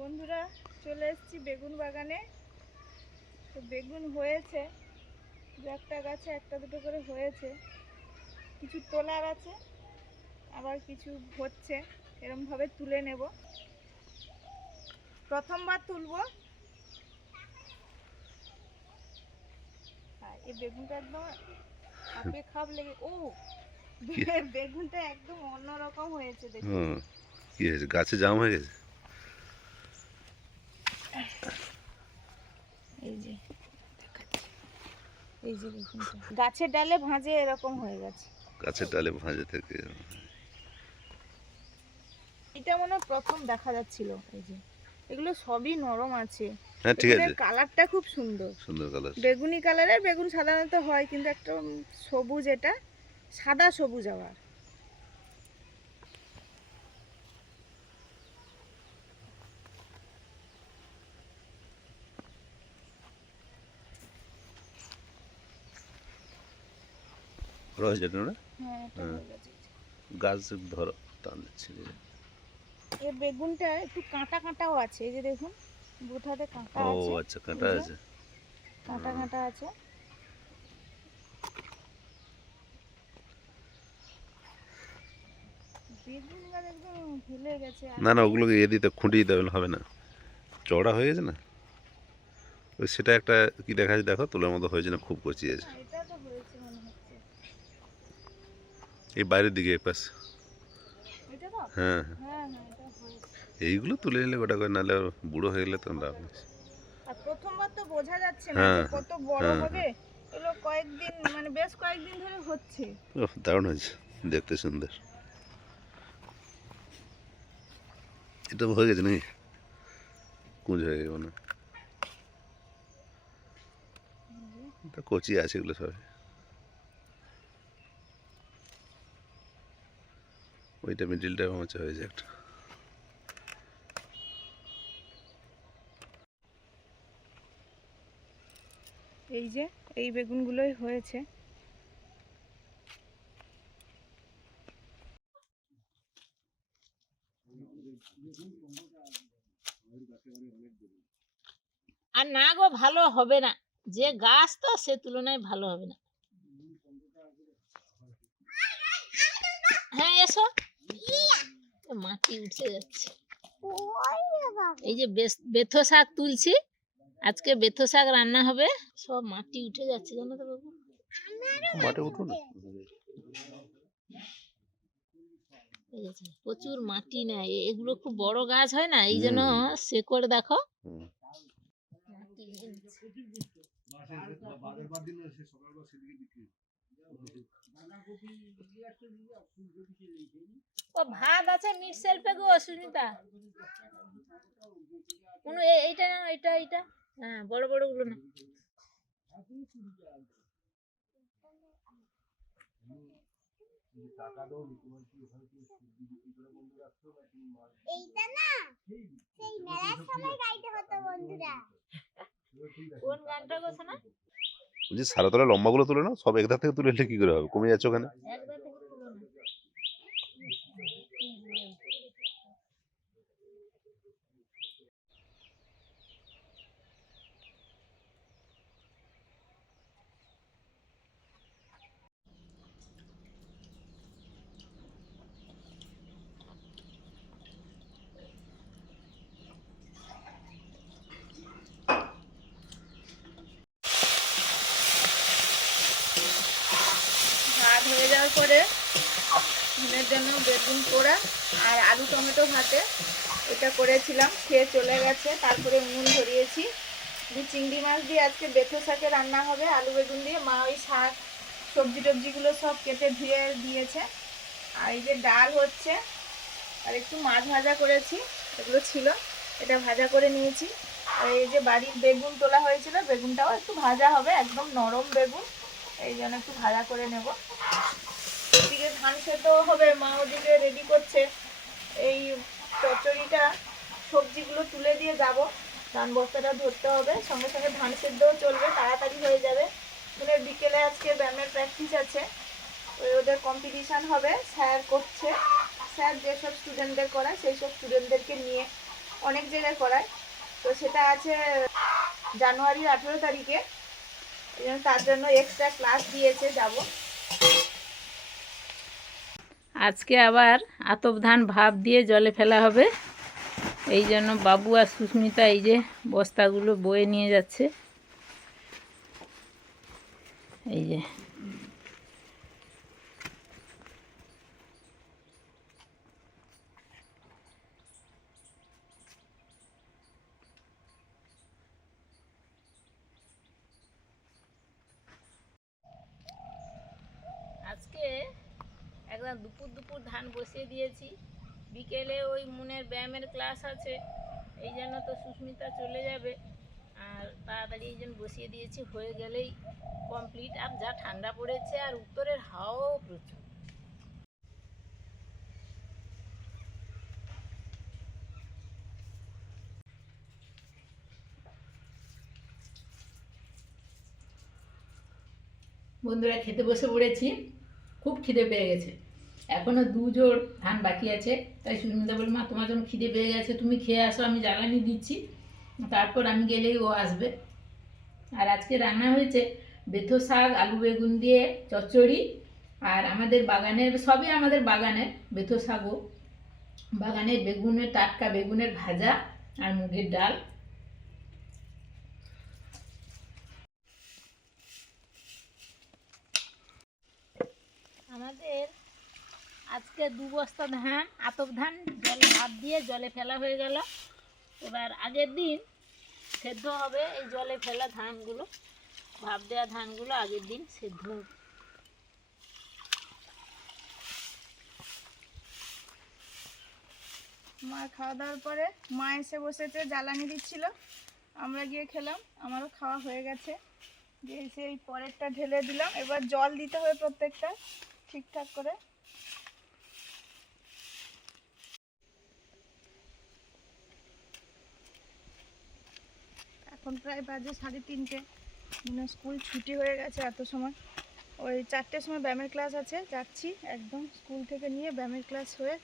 বন্ধুরা চলে এসেছি বেগুন বাগানে। তো বেগুন হয়েছে, দু একটা গাছে একটা দুটো করে হয়েছে, কিছু তোলার আছে আবার কিছু হচ্ছে, এরমভাবে তুলে নেব। প্রথমবার তুলবো। এই বেগুনটা একদম আপে খাপ লেগে বেগুনটা একদম অন্যরকম হয়েছে দেখুন। কি হয়েছে, গাছে জাম হয়ে গেছে? এই যে এই যে বেগুনটা গাছের ডালে ভাঁজে এরকম হয়ে গেছে। গাছের ডালে ভাঁজে থেকে এটা মনে হয় প্রথম দেখা যাচ্ছিল। এই যে এগুলো সবই নরম আছে। হ্যাঁ ঠিক আছে, কালারটা খুব সুন্দর, সুন্দর কালার। বেগুনি কালারের বেগুন সাধারণত হয়, কিন্তু একটা সবুজ, এটা সাদা সবুজ আবার। রয়েছে না? হ্যাঁ, গাছ ধরো, টান দিচ্ছি। এই বেগুনটা একটু কাঁটা কাঁটাও আছে, এই যে দেখুন বুঠাতে কাঁটা ও আছে। আচ্ছা, কাঁটা আছে, কাঁটা কাঁটা আছে। বেগুন গাছ একদম ফুলে গেছে। না না, ওগুলোকে এ দিতে খুঁটি দিতে হবে না, চওড়া হয়ে গেছে না। ওই সেটা একটা কি দেখা যাচ্ছে, দেখো তোলার মতো হয়েছে না, খুব কচি আছে। এটা তো হয়েছে মনে হচ্ছে, এই বাইরের দিকে এক পাশ। এটা তো হ্যাঁ হ্যাঁ হ্যাঁ এটা হয়েছে। এইগুলো তুলে নিলে গোটা করে, নাহলে বুড়ো হয়ে গেলে তো লাভ নেই। আর প্রথমবার তো বোঝা যাচ্ছে না হ্যাঁ যে কত বড় হ্যাঁ হবে। হ্যাঁ, এগুলো কয়েকদিন মানে বেশ কয়েকদিন ধরে হচ্ছে। ওহ দারুণ হয়েছে, দেখতে সুন্দর। এটা হয়ে গেছে নাকি, কুঁজ হয়ে গেছে মানে, কচি আছে এগুলো সব। ওইটা মিডিলটা হচ্ছে হয়েছে একটা। এই যে এই বেগুনগুলোই হয়েছে। আর না গো, ভালো হবে না, যে গাছ তো সে তুলনায় ভালো হবে না। হ্যাঁ এসো, মাটি উঠে যাচ্ছে। এই যে বেথো শাক তুলছি, আজকে বেথো শাক রান্না হবে। সব মাটি উঠে যাচ্ছে জানো তো বাবু। মাঠে উঠুন, প্রচুর মাটি নেয়, এগুলো খুব বড় গাছ হয় না, এই জন্য শেকড় দেখো। ও ভাত আছে মিট সেলফে গো সুনিতা। এইটা না, এটা হ্যাঁ, বড় বড় গুলো না। এইটা না সেই মেলার সময় গাইতে হতো বন্ধুরা। কোন গানটা গো শোনা? বলছি সারাতলা লম্বাগুলো তুলে নাও, সব একধার থেকে তুলে নিলে কি করে হবে, কমে যাচ্ছে ওখানে। একদম থেকে তুলো না। ভাত হয়ে যাওয়ার পরে ঝুনের জন্য বেগুন পোড়া আর আলু টমেটো ভাতে এটা করেছিলাম, খেয়ে চলে গেছে। তারপরে উনুন ধরিয়েছি, চিংড়ি মাছ দিয়ে আজকে বেথো শাকে রান্না হবে, আলু বেগুন দিয়ে। মা ওই শাক সবজি টবজিগুলো সব কেটে ধুয়ে দিয়েছে। আর এই যে ডাল হচ্ছে, আর একটু মাছ ভাজা করেছি, এগুলো ছিল, এটা ভাজা করে নিয়েছি। আর এই যে বাড়ির বেগুন তোলা হয়েছিল, বেগুনটাও একটু ভাজা হবে, একদম নরম বেগুন, এই জন্য একটু ভাজা করে নেব। এদিকে ধান সেদ্ধ হবে, মা ওদিকে রেডি করছে। এই চচ্চড়িটা সবজিগুলো তুলে দিয়ে যাব, ধান বস্তাটা ধরতে হবে, সঙ্গে সঙ্গে ধান সেদ্ধও চলবে, তাড়াতাড়ি হয়ে যাবে। মানে বিকেলে আজকে ব্যায়ামের প্র্যাকটিস আছে, ওদের কম্পিটিশান হবে, স্যার করছে। স্যার যেসব স্টুডেন্টদের করায় সেই সব স্টুডেন্টদেরকে নিয়ে অনেক জায়গায় করায়। তো সেটা আছে জানুয়ারির 18 তারিখে, এই জন্য তার জন্য এক্সট্রা ক্লাস দিয়েছে, যাব। আজকে আবার আতপ ধান ভাপ দিয়ে জলে ফেলা হবে, এই জন্য বাবু আর সুস্মিতা এই যে বস্তাগুলো বয়ে নিয়ে যাচ্ছে। এই যে আজকে একদম দুপুর দুপুর ধান বসিয়ে দিয়েছি, বিকেলে ওই মুনের ব্যায়ামের ক্লাস আছে, এই জন্য তো সুস্মিতা চলে যাবে, আর তাড়াতাড়ি এই জন্য বসিয়ে দিয়েছি, হয়ে গেলেই কমপ্লিট। আর যা ঠান্ডা পড়েছে, আর উত্তরের হাওয়াও প্রচুর। বন্ধুরা, খেতে বসে পড়েছি, খুব খিদে পেয়ে গেছে। এখনও 2 জোড় ধান বাকি আছে, তাই সুস্মিতা বলি, মা তোমার যখন খিদে পেয়ে গেছে তুমি খেয়ে আসো, আমি জ্বালানি দিচ্ছি, তারপর আমি গেলেই ও আসবে। আর আজকে রান্না হয়েছে বেথো শাক, আলু বেগুন দিয়ে চচ্চড়ি, আর আমাদের বাগানের, সবই আমাদের বাগানের, বেথো শাকও বাগানের, বেগুনের, টাটকা বেগুনের ভাজা, আর মুগের ডাল। আমাদের আজকে 2 বস্তা ধান, আতপ ধান জলে ভাপ দিয়ে জলে ফেলা হয়ে গেল। এবার আগের দিন সেদ্ধ হবে, এই জলে ফেলা ধানগুলো, ভাপ দেওয়া ধানগুলো আগের দিন সেদ্ধ হবে। মার খাওয়া দাওয়ার পরে মা এসে বসেছে, জ্বালানি দিচ্ছিল, আমরা গিয়ে খেলাম, আমারও খাওয়া হয়ে গেছে। দিয়ে এসে এই পরেরটা ঢেলে দিলাম, এবার জল দিতে হবে প্রত্যেকটা ঠিকঠাক করে। এখন প্রায় বাজে 3:30, মানে স্কুল ছুটি হয়ে গেছে এত সময়। ওই 4টের সময় ব্যায়ামের ক্লাস আছে, যাচ্ছি, একদম স্কুল থেকে নিয়ে ব্যায়ামের ক্লাস হয়ে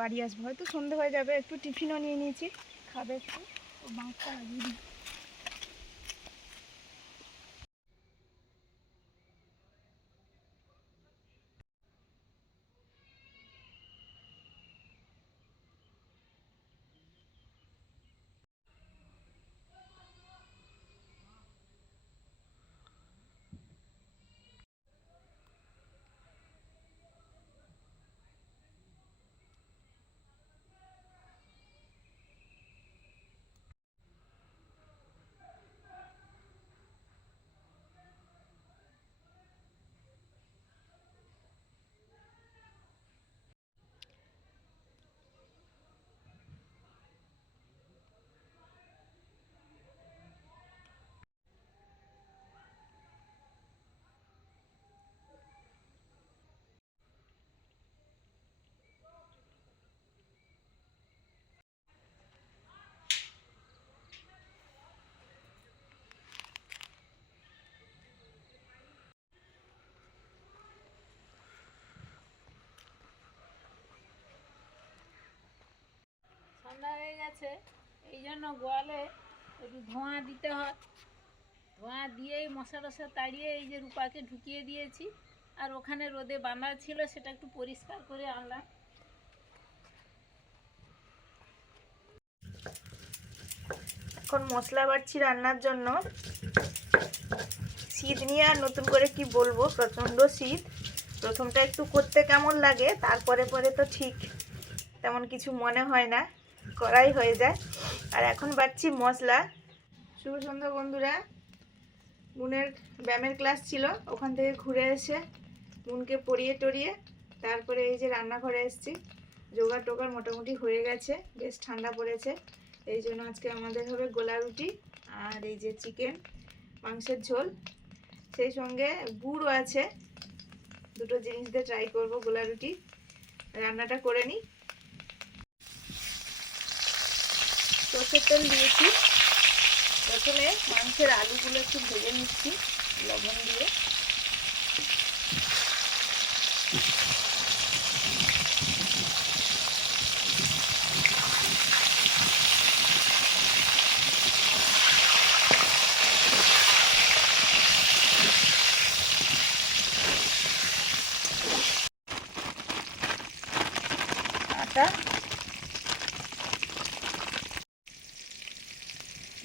বাড়ি আসবো, হয়তো সন্ধে হয়ে যাবে। একটু টিফিনও নিয়ে নিয়েছি, খাবে একটু, ও মাছটা লাগিয়ে দিই। ঠান্ডা হয়ে গেছে, এই জন্য গোয়ালে একটু ধোঁয়া দিতে হয়, ধোঁয়া দিয়েই মশা টশা তাড়িয়ে এই যে রূপাকে ঢুকিয়ে দিয়েছি, আর ওখানে রোদে বাঁধা ছিল সেটা একটু পরিষ্কার করে আনলাম। এখন মশলা বাটছি রান্নার জন্য। শীত নিয়ে আর নতুন করে কি বলবো, প্রচণ্ড শীত। প্রথমটা একটু করতে কেমন লাগে, তারপরে পরে তো ঠিক তেমন কিছু মনে হয় না, করাই হয়ে যায়। আর এখন বাটছি মশলা। শুভ সন্ধ্যা বন্ধুরা, মুনের ব্যায়ামের ক্লাস ছিল, ওখান থেকে ঘুরে এসে মুনকে পড়িয়ে টরিয়ে তারপরে এই যে রান্নাঘরে এসেছি। জোগাড় টোগাড় মোটামুটি হয়ে গেছে, বেশ ঠান্ডা পড়েছে, এই জন্য আজকে আমাদের হবে গোলা রুটি আর এই যে চিকেন মাংসের ঝোল, সেই সঙ্গে গুড়ও আছে। দুটো জিনিস দিয়ে ট্রাই করবো গোলা রুটি। রান্নাটা করে নিই। সরষের তেল দিয়েছি, প্রথমে মাংসের আলুগুলো একটু ভেজে নিচ্ছি লবণ দিয়ে।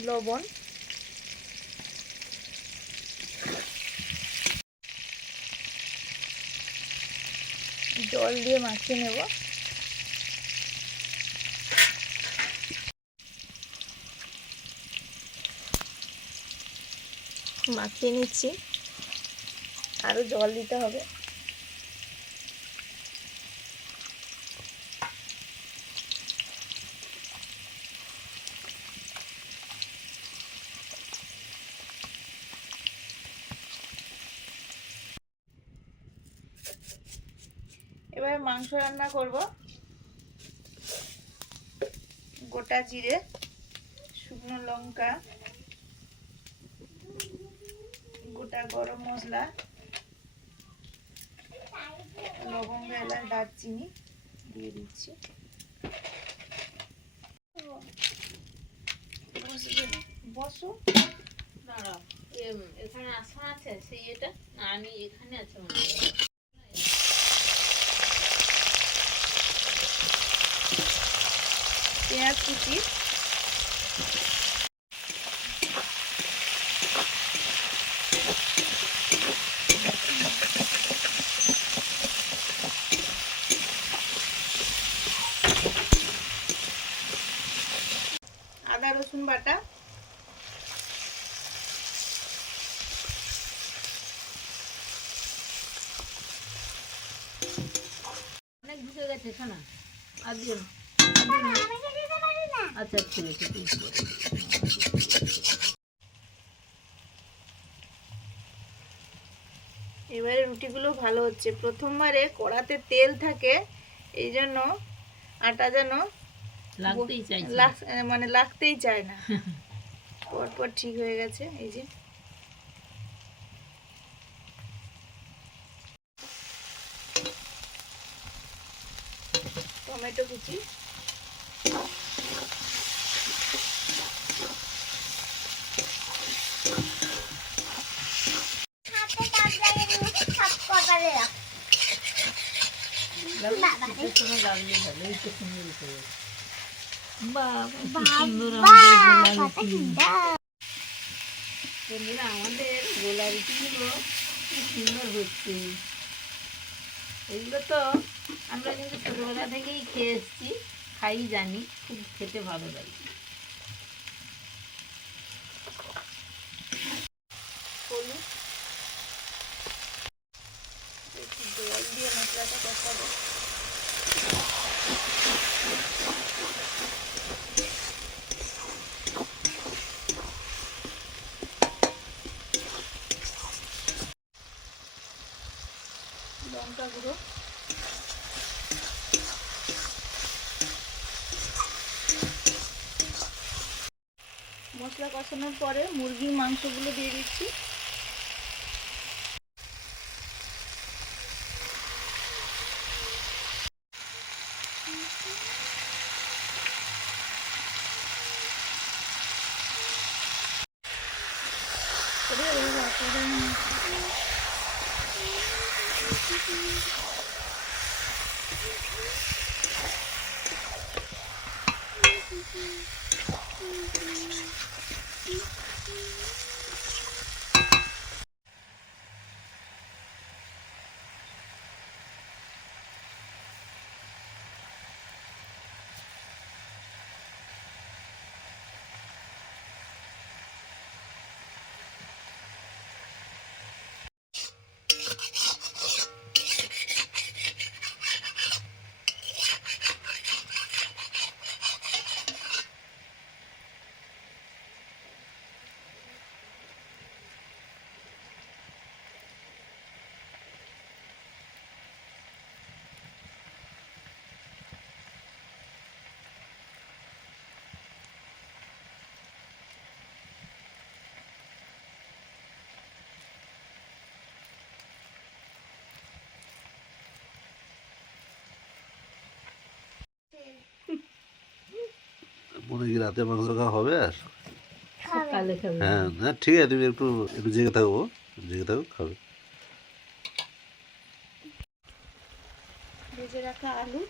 লবণ, জল দিয়ে মাখিয়ে নেব। মাখিয়ে নিচ্ছি, আরো জল দিতে হবে। এবারে মাংস রান্না করব। গোটা জিরে, শুকনো লঙ্কা, গোটা গরম মশলা, লবঙ্গ, এলাচ, দারচিনি দিয়ে দিচ্ছি। বসো, দাঁড়াও, এখানে আসন আছে সেই এটা না, আমি এখানে আছে মনে হয়। পেঁয়াজ কুচি, আদা রসুন বাটা, অনেক ঢুকে গেছে শোনা, আর দিও না। আমাকে দিতে পারি না। আচ্ছা ঠিক আছে, তুই করে দিও। এবারে রুটিগুলো ভালো হচ্ছে। প্রথমবারে কড়াতে তেল থাকে, এই জন্য আটা যেন লাগতেই চাইছে। মানে লাগতেই চায় না। পরপর ঠিক হয়ে গেছে। এই যে টমেটো কুচি, হাতে কাপ লাগিয়ে নিয়ে সব কপালে রাখ। শীতের সময় লাগলে ভালো, এই তো সুন্দর উঠে গেছে। বাবা, কি সুন্দর বাহ, আমাদের গোলা কত রুটি। সুন্দর। বন্ধুরা, আমাদের গোলা রুটিগুলো কি সুন্দর হচ্ছে। এগুলো তো আমরা কিন্তু ছোটবেলা থেকেই খেয়ে এসেছি, খাই জানি, খুব খেতে ভালো লাগে। হলুদ, একটু জল দিয়ে মশলাটা কষাবো। লঙ্কা গুঁড়ো, মশলা কষানোর পরে মুরগির মাংসগুলো দিয়ে দিচ্ছি। মনে কি রাতে মাংস খাওয়া হবে আর? সকালে খাবে। হ্যাঁ, হ্যাঁ, ঠিক আছে, তুমি একটু একটু জেগে থাকো, জেগে থাকো, খাবে। ভেজে রাখা আলু,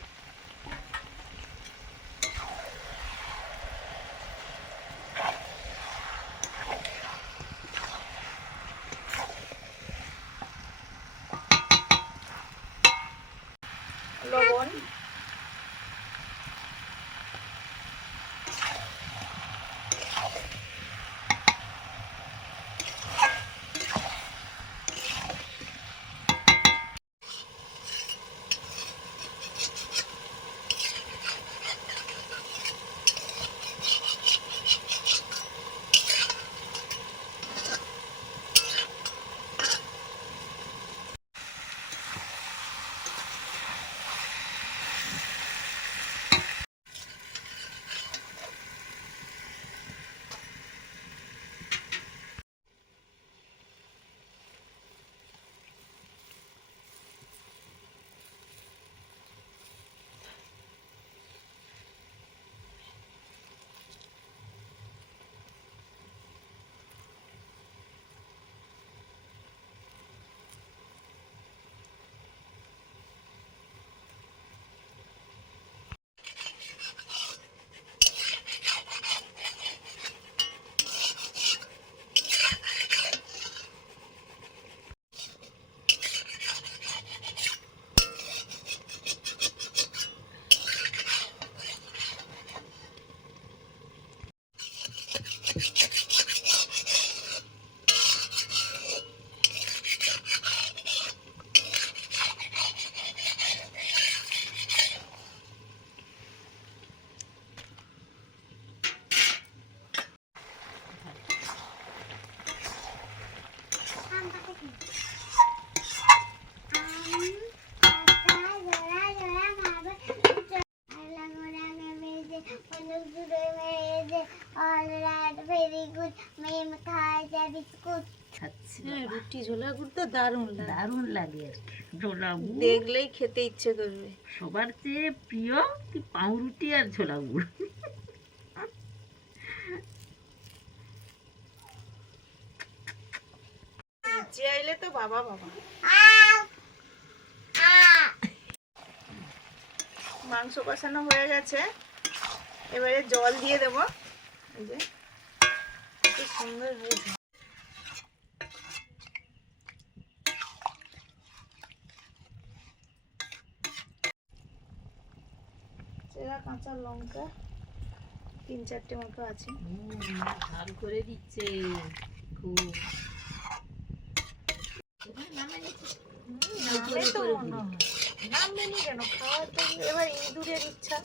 মানুষ দূরে মেরে অল রাত ভেরি গুড মেম খায় যা বিস্কুট খাচ্ছি হ্যাঁ, রুটি ঝোলা গুড় তো দারুণ লাগে, দারুণ লাগে আর কি ঝোলা গুড় দেখলেই খেতে ইচ্ছে করবে। সবার চেয়ে প্রিয় কি পাউরুটি আর ঝোলা গুড়। নিচে আইলে তো বাবা বাবা। মাংস কষানো হয়ে গেছে, এবারে জল দিয়ে দেবো। এই যে কি সুন্দর হয়েছে। চেরা কাঁচা লঙ্কা 3-4টে মতো আছে। ঝাল করে দিচ্ছে খুব। নামে তো মনে হয়। নামবে নি কেন, খাওয়ার তো এবার ইঁদুরের ইচ্ছা।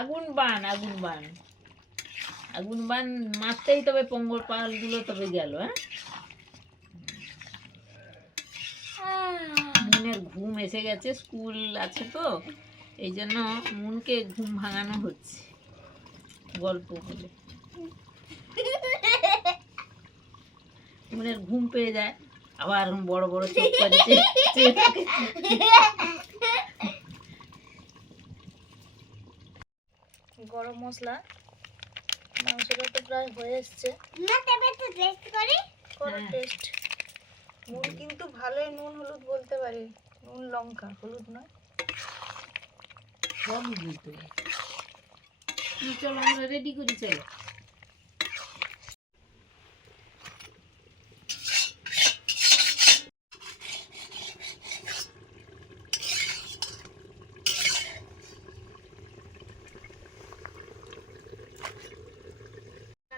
আগুন বান আগুন বান আগুন বান মারতেই তবে পঙ্গর পাল গুলো তবে গেল। মুনের ঘুম এসে গেছে, স্কুল আছে তো এই জন্য মুনকে ঘুম ভাঙানো হচ্ছে গল্প বলে। মুনের ঘুম পেয়ে যায়, আবার বড় বড় চোখ করে চেয়ে থাকে। গরম মশলা, মাংসটা তো প্রায় হয়ে এসছে। না তবে একটু টেস্ট করি করো হ্যাঁ। টেস্ট। নুন কিন্তু ভালোই নুন হলুদ বলতে পারি, নুন লঙ্কা হলুদ নয়। সবই বুঝতে পারি। চলো আমরা রেডি করি, চলো।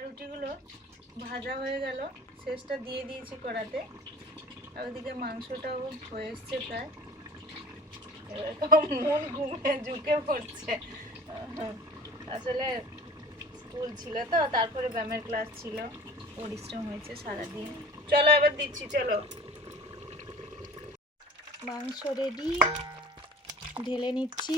রুটিগুলো ভাজা হয়ে গেল, শেষটা দিয়ে দিয়েছি কড়াতে। আর ওদিকে মাংসটাও হয়ে এসছে প্রায়। এবার তো মন ঘুমে ঝুঁকে পড়ছে। আসলে স্কুল ছিল তো, তারপরে ব্যায়ামের ক্লাস ছিল, পরিশ্রম হয়েছে সারাদিন। চলো এবার দিচ্ছি, চলো। মাংস রেডি, ঢেলে নিচ্ছি।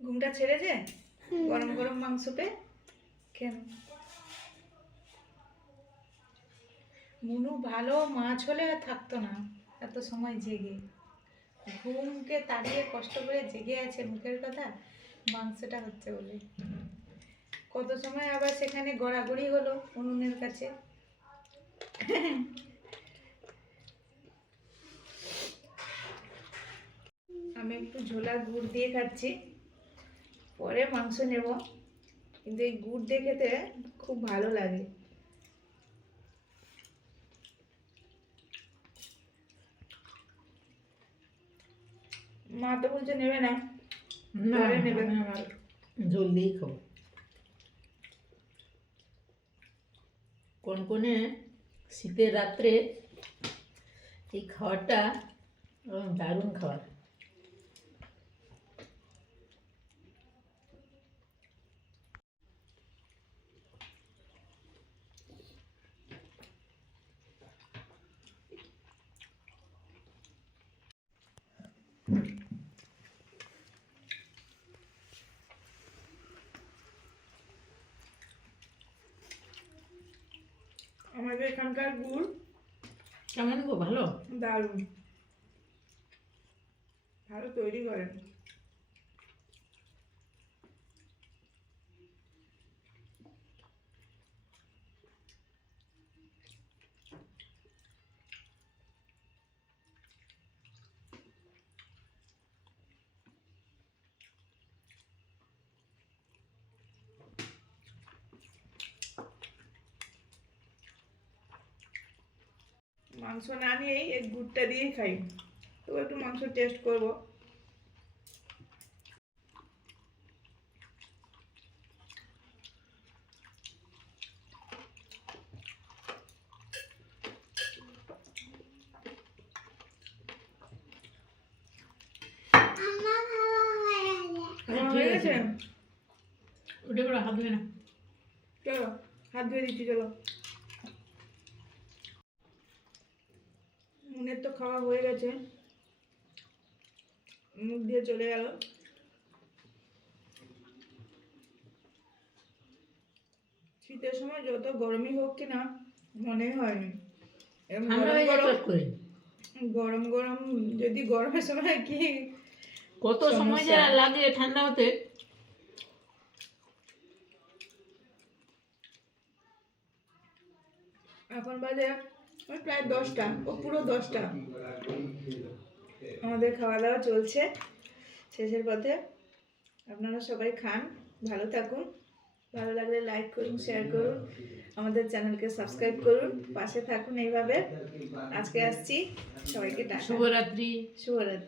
ঘুমটা ছেড়েছে গরম গরম মাংস পেয়ে। কেন মুনু ভালো মাছ হলে আর থাকতো না এত সময় জেগে। ঘুমকে তাড়িয়ে কষ্ট করে জেগে আছে, মুখের কথা মাংসটা হচ্ছে বলে। কত সময় আবার সেখানে গড়াগড়ি হলো উনুনের কাছে। আমি একটু ঝোলা গুড় দিয়ে খাচ্ছি, পরে মাংস নেব, কিন্তু এই গুড় দিয়ে খেতে খুব ভালো লাগে। মা তো বলছে নেবে না, না পরে নেবে। আমি আমার ঝোল দিয়েই খাবো। কনকনে শীতের রাত্রে এই খাবারটা দারুণ খাবার। আমাদের এখানকার গুড় কেমন গো, ভালো? দারুণ, ভালো তৈরি করেন। মাংস না নিয়েই এই গুড়টা দিয়েই খাই, তো একটু মাংস টেস্ট করব। আমার ভালো হয়ে গেছে। হয়ে গেছে? ওটা করে হাত ধুয়ে না। চলো হাত ধুয়ে দিচ্ছি, চলো। মুনের তো খাওয়া হয়ে গেছে, মুখ দিয়ে চলে গেল। শীতের সময় যত গরমই হোক কিনা মনে হয়নি, এরম ঠান্ডা হয়ে যায় চট করে। গরম গরম যদি গরমের সময় কি কত সময় যে সমস্যা। লাগে ঠান্ডা হতে। এখন বাজে ওই প্রায় 10টা, ও পুরো 10টা। আমাদের খাওয়া দাওয়া চলছে শেষের পথে। আপনারা সবাই খান, ভালো থাকুন, ভালো লাগলে লাইক করুন, শেয়ার করুন, আমাদের চ্যানেলকে সাবস্ক্রাইব করুন, পাশে থাকুন এইভাবে। আজকে আসছি, সবাইকে টাটা, শুভরাত্রি। শুভরাত্রি।